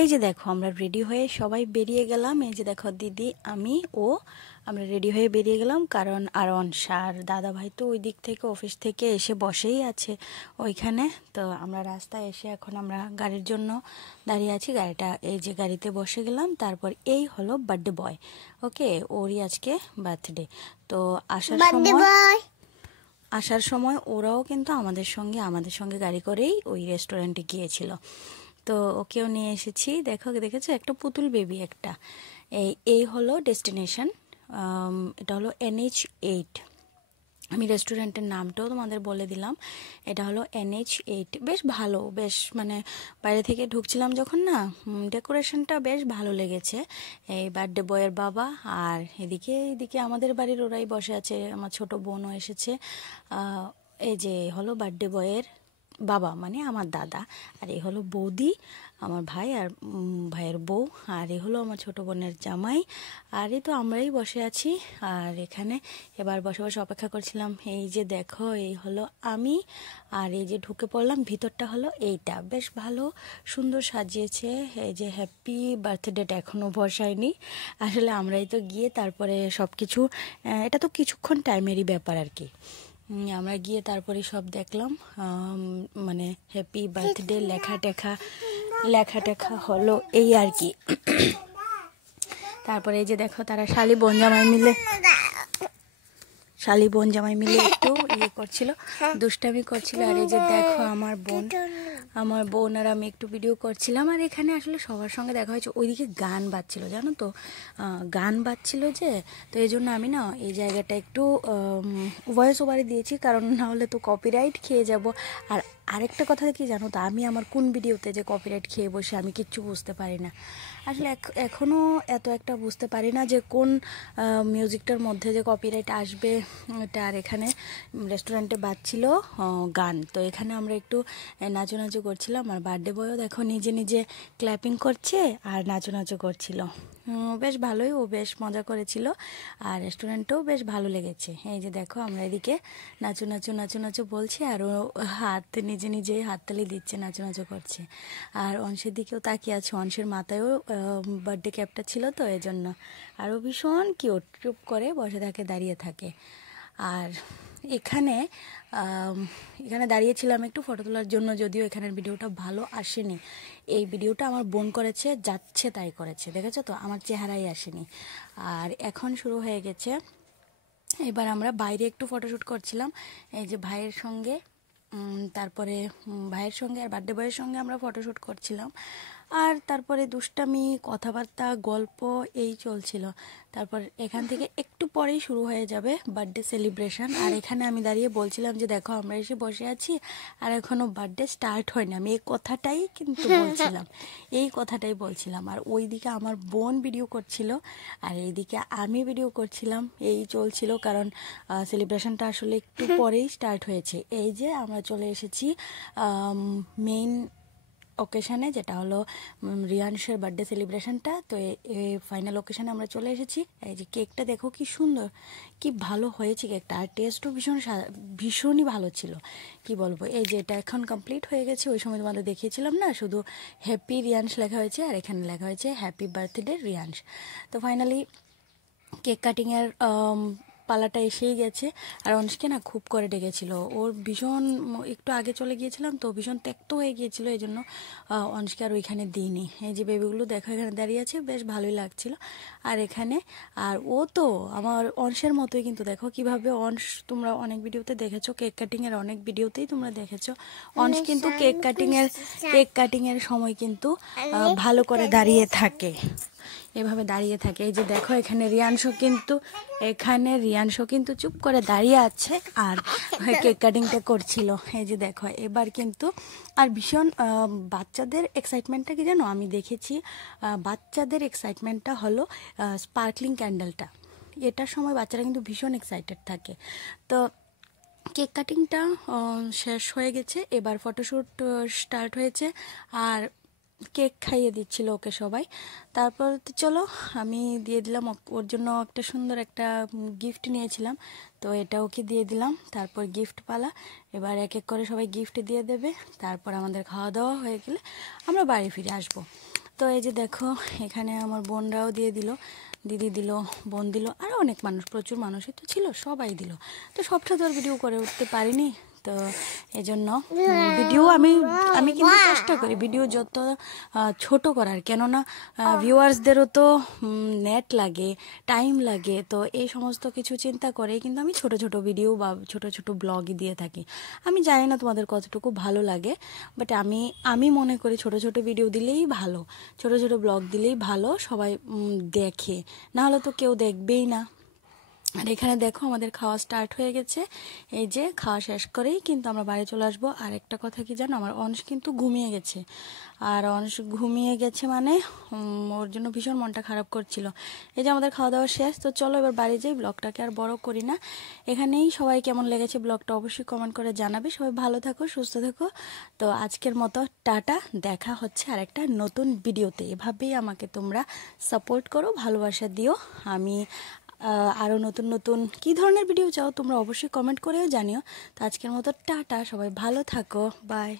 এই যে দেখো আমরা রেডি হয়ে সবাই বেরিয়ে গেলাম। এই যে দেখো দিদি, আমি, ও, আমরা রেডি হয়ে বেরিয়ে গেলাম। কারণ আর অনসার দাদা ভাই তো ওই দিক থেকে অফিস থেকে এসে বসেই আছে ওইখানে। তো আমরা রাস্তায় এসে এখন আমরা গাড়ির জন্য দাঁড়িয়ে আছি। গাড়িটা এই যে গাড়িতে বসে গেলাম। তারপর এই হলো বার্থডে বয়, ওকে, ওরই আজকে বার্থডে। তো আসার সময় ওরাও কিন্তু আমাদের সঙ্গে গাড়ি করেই ওই রেস্টুরেন্টে গিয়েছিল। তো ওকেও নিয়ে এসেছি। দেখেছো একটা পুতুল বেবি একটা। এই হলো ডেস্টিনেশন। এটা হলো NH8। আমি রেস্টুরেন্টের নামটাও তোমাদের বলে দিলাম। এটা হলো NH8। বেশ ভালো, বেশ মানে বাইরে থেকে ঢুকছিলাম যখন না, ডেকোরেশনটা বেশ ভালো লেগেছে। এই বার্থডে বয়ের বাবা আর এদিকে আমাদের বাড়ির ওরাই বসে আছে। আমার ছোট বোনও এসেছে। এই যে হলো বার্থডে বয়ের বাবা, মানে আমার দাদা। আর এই হলো বৌদি, আমার ভাই আর ভাইয়ের বউ। আর এই হলো আমার ছোট বোনের জামাই। আর এই তো আমরাই বসে আছি। আর এখানে এবার বসে বসে অপেক্ষা করছিলাম। এই যে দেখো, এই হলো আমি। আর এই যে ঢুকে পড়লাম, ভিতরটা হলো এইটা, বেশ ভালো সুন্দর সাজিয়েছে। এই যে হ্যাপি বার্থডেটা এখনও বসায়নি। আসলে আমরাই তো গিয়ে তারপরে সব কিছু, এটা তো কিছুক্ষণ টাইমেরই ব্যাপার আর কি। আমরা গিয়ে তারপরে সব দেখলাম। মানে হ্যাপি বার্থডে লেখা টেখা হলো এই আর কি। তারপরে এই যে দেখো তারা শালি বোন জামাই মিলে একটু ইয়ে করছিল, দুষ্টামি করছিল। আর এই যে দেখো আমার বোন আর আমি একটু ভিডিও করছিলাম। আর এখানে আসলে সবার সঙ্গে দেখা হয়েছে। ওইদিকে গান বাজছিল, জানো তো, গান বাজছিল যে। তো এই জন্য আমি না এই জায়গাটা একটু ভয়েস ওভারে দিয়েছি, কারণ না হলে তো কপিরাইট খেয়ে যাব। আর আরেকটা কথা কি জানো তো, আমি আমার কোন ভিডিওতে যে কপিরাইট খেয়ে বসে আমি কিচ্ছু বুঝতে পারি না। আসলে এখনও এত একটা বুঝতে পারি না যে কোন মিউজিকটার মধ্যে যে কপিরাইট আসবে এটা। আর এখানে রেস্টুরেন্টে বাজছিল গান। তো এখানে আমরা একটু নাচু করছিলাম। আর বার্থডে বয়ও দেখো নিজে নিজে ক্ল্যাপিং করছে আর নাচু করছিল। বেশ ভালোই, ও বেশ মজা করেছিল। আর রেস্টুরেন্টও বেশ ভালো লেগেছে। এই যে দেখো আমরা এদিকে নাচু বলছি, আর ও নিজে হাততালি দিচ্ছে, নাচু করছে। আর অংশের দিকেও তাকিয়ে আছে। অংশের মাথায়ও বার্থডে ক্যাপটা ছিল, তো এই জন্য। আর ও ভীষণ কিউট, চুপ করে বসে থাকে, দাঁড়িয়ে থাকে। আর এখানে দাঁড়িয়েছিলাম একটু ফটো তোলার জন্য, যদিও এখানের ভিডিওটা ভালো আসেনি। এই ভিডিওটা আমার বোন করেছে, যাচ্ছে তাই করেছে, দেখেছো তো, আমার চেহারাই আসেনি। আর এখন শুরু হয়ে গেছে। এবার আমরা বাইরে একটু ফটোশ্যুট করছিলাম এই যে ভাইয়ের সঙ্গে। তারপরে ভাইয়ের সঙ্গে আর বার্থডে বয়ের সঙ্গে আমরা ফটোশ্যুট করছিলাম। আর তারপরে দুষ্টামি, কথাবার্তা, গল্প এই চলছিল। তারপর এখান থেকে একটু পরেই শুরু হয়ে যাবে বার্থডে সেলিব্রেশন। আর এখানে আমি দাঁড়িয়ে বলছিলাম যে দেখো আমরা এসে বসে আছি আর এখনও বার্থডে স্টার্ট হয়নি। আমি এই কথাটাই বলছিলাম। আর ওইদিকে আমার বোন ভিডিও করছিল আর এইদিকে আমি ভিডিও করছিলাম। এই চলছিল, কারণ সেলিব্রেশনটা আসলে একটু পরেই স্টার্ট হয়েছে। এই যে আমরা চলে এসেছি মেইন ওকেশানে, যেটা হলো রিয়ানশের বার্থডে সেলিব্রেশনটা। তো এই ফাইনাল ওকেশানে আমরা চলে এসেছি। এই যে কেকটা দেখো কি সুন্দর, কি ভালো হয়েছে কেকটা। আর টেস্টও ভীষণই ভালো ছিল, কি বলবো। এই যে এটা এখন কমপ্লিট হয়ে গেছে। ওই সময় তোমাদের দেখিয়েছিলাম না, শুধু হ্যাপি রিয়ানশ লেখা হয়েছে আর এখানে লেখা হয়েছে হ্যাপি বার্থডে রিয়ানশ। তো ফাইনালি কেক কাটিংয়ের পালাটা এসেই গেছে। আর অনশকে না খুব করে ডেকেছিল। ওর ভীষণ, একটু আগে চলে গিয়েছিলাম তো ভীষণ ত্যক্ত হয়ে গিয়েছিল, এই জন্য অনশকে আর ওইখানে দিইনি। এই যে বেবিগুলো দেখো এখানে দাঁড়িয়ে আছে, বেশ ভালোই লাগছিল। আর এখানে আর ও তো আমার অংশের মতোই, কিন্তু দেখো কিভাবে অংশ, তোমরা অনেক ভিডিওতে দেখেছো, কেক কাটিংয়ের অনেক ভিডিওতেই তোমরা দেখেছো অংশ কিন্তু কেক কাটিংয়ের সময় কিন্তু ভালো করে দাঁড়িয়ে থাকে, এভাবে দাঁড়িয়ে থাকে। এই যে দেখো এখানে রিয়ানশো কিন্তু চুপ করে দাঁড়িয়ে আছে আর কেক কাটিংটা করছিল। এই যে দেখো এবার কিন্তু আর ভীষণ বাচ্চাদের এক্সাইটমেন্টটা কি জানো, আমি দেখেছি বাচ্চাদের এক্সাইটমেন্টটা হলো স্পার্কলিং ক্যান্ডেলটা। এটার সময় বাচ্চারা কিন্তু ভীষণ এক্সাইটেড থাকে। তো কেক কাটিংটা শেষ হয়ে গেছে, এবার ফটোশ্যুট স্টার্ট হয়েছে। আর কেক খাইয়ে দিচ্ছিল ওকে সবাই। তারপর তো চলো আমি দিয়ে দিলাম ওর জন্য একটা সুন্দর একটা গিফট নিয়েছিলাম, তো এটা ওকে দিয়ে দিলাম। তারপর গিফট পালা, এবার এক এক করে সবাই গিফট দিয়ে দেবে। তারপর আমাদের খাওয়া দাওয়া হয়ে গেলে আমরা বাড়ি ফিরে আসবো। তো এই যে দেখো এখানে আমার বোনরাও দিয়ে দিল, দিদি দিল, বোন দিল, আরও অনেক মানুষ, প্রচুর মানুষই তো ছিল, সবাই দিল। তো সবটা তো আর ভিডিও করে উঠতে পারিনি, তো এজন্য ভিডিও আমি আমি কিন্তু চেষ্টা করি ভিডিও যত ছোট করার, কেননা ভিউয়ার্সদেরও তো নেট লাগে, টাইম লাগে, তো এই সমস্ত কিছু চিন্তা করেই কিন্তু আমি ছোট ছোট ভিডিও বা ছোট ছোট ব্লগই দিয়ে থাকি। আমি জানি না তোমাদের কতটুকু ভালো লাগে, বাট আমি মনে করি ছোট ছোট ভিডিও দিলেই ভালো, ছোট ছোট ব্লগ দিলেই ভালো, সবাই দেখে, না হলে তো কেউ দেখবেই না। আর এখানে দেখো আমাদের খাওয়া স্টার্ট হয়ে গেছে, এই যে খাওয়া শেষ করেই কিন্তু আমরা বাড়ি চলে আসবো। আর একটা কথা কি জানো, আমার অংশ কিন্তু ঘুমিয়ে গেছে, আর অংশ ঘুমিয়ে গেছে মানে ওর জন্য ভীষণ মনটা খারাপ করছিল। এই যে আমাদের খাওয়া দাওয়া শেষ, তো চলো এবার বাড়ি যাই, ব্লগটাকে আর বড় করি না। এখানেই সবাই কেমন লেগেছে ব্লগটা অবশ্যই কমেন্ট করে জানাবে। সবাই ভালো থাকো, সুস্থ থাকো। তো আজকের মতো টাটা, দেখা হচ্ছে আর একটা নতুন ভিডিওতে। এভাবেই আমাকে তোমরা সাপোর্ট করো, ভালোবাসা দিও। আমি আরও নতুন নতুন কী ধরনের ভিডিও চাও তোমরা অবশ্যই কমেন্ট করেও জানিও। তো আজকের মতো টাটা, সবাই ভালো থাকো, বাই।